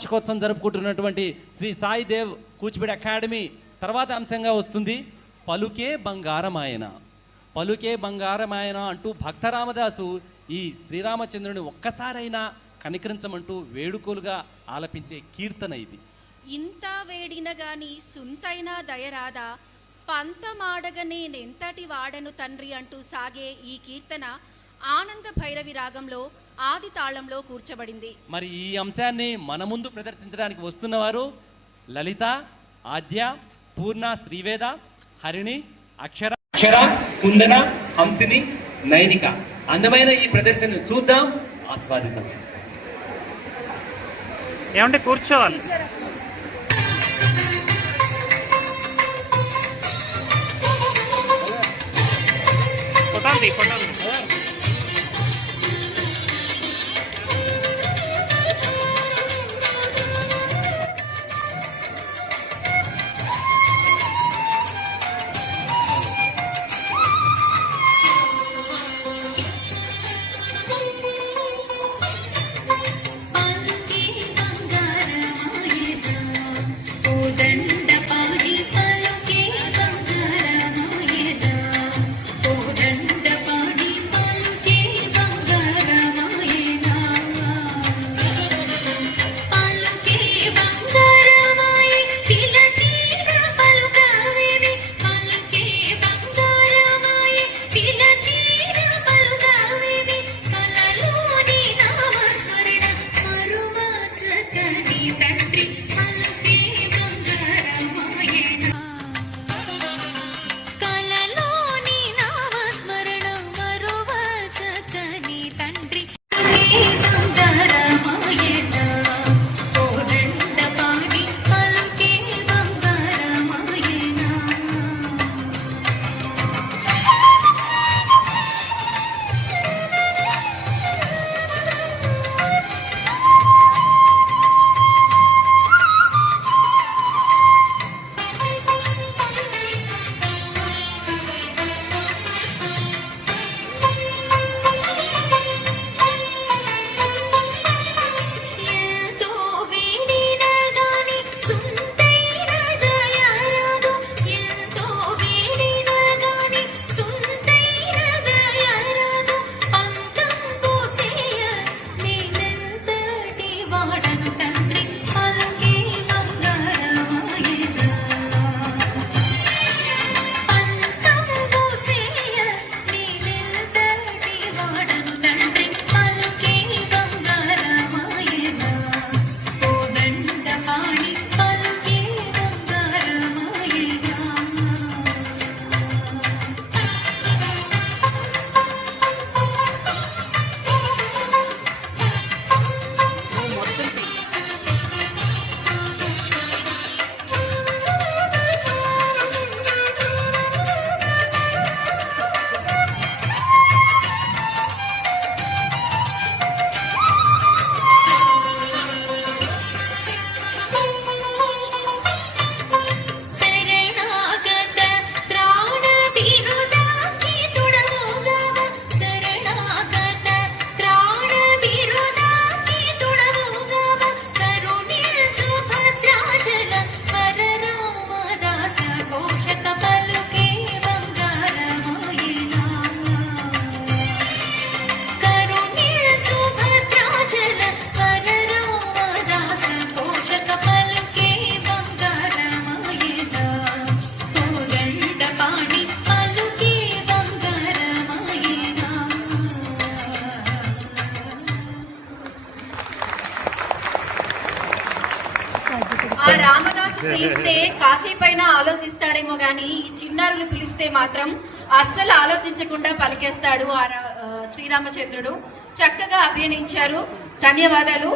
వార్షికోత్సవం జరుపుకుంటున్నటువంటి శ్రీ సాయి దేవ్ కూచిపూడి అకాడమీ తర్వాత అంశంగా వస్తుంది పలుకే బంగారమాయన. పలుకే బంగారమాయన అంటూ భక్తరామదాసు ఈ శ్రీరామచంద్రుని ఒక్కసారైనా కనికరించమంటూ వేడుకోలుగా ఆలపించే కీర్తన ఇది. ఇంత వేడిన గాని సుంతైనా దయరాదా, పంతమాడగ నేనెంతటి వాడను తండ్రి అంటూ సాగే ఈ కీర్తన ఆనంద భైరవి రాగంలో ఆది తాళంలో కూర్చబడింది. మరి ఈ అంశాన్ని మన ముందు ప్రదర్శించడానికి వస్తున్నవారు లలిత, ఆద్య, పూర్ణ, శ్రీవేద, హరిణి, అక్షర, కుందన, హంసిని, నైనిక. అందమైన ఈ ప్రదర్శన చూద్దాం, ఆస్వాదిద్దాం. ఏమంటే కూర్చోవాలి. కొట్టాలి. ఆ రామదాసు పిలిస్తే కాసేపైనా ఆలోచిస్తాడేమో గాని ఈ చిన్నారులు పిలిస్తే మాత్రం అస్సలు ఆలోచించకుండా పలికేస్తాడు ఆ శ్రీరామచంద్రుడు. చక్కగా అభినయించారు. ధన్యవాదాలు.